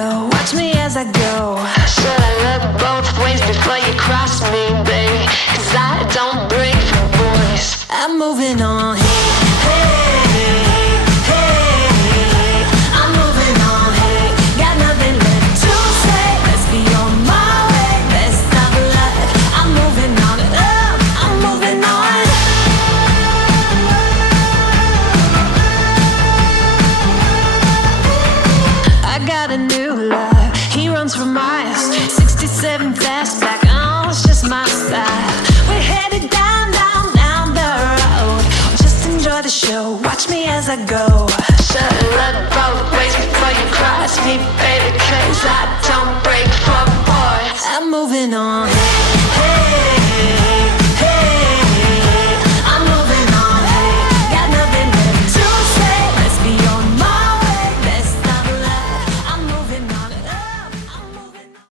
go, watch me as I go. Should I look both ways before you cross me, baby? 'Cause I don't break for boys. I'm moving on, hey, hey, hey. I'm moving on, hey. Got nothing left to say. Let's be on my way. Best of luck. I'm moving on, I'm moving on. I got a new love. He runs for miles. 67 fastback. Oh, it's just my style. We're headed down the road. Just enjoy the show. Watch me as I go.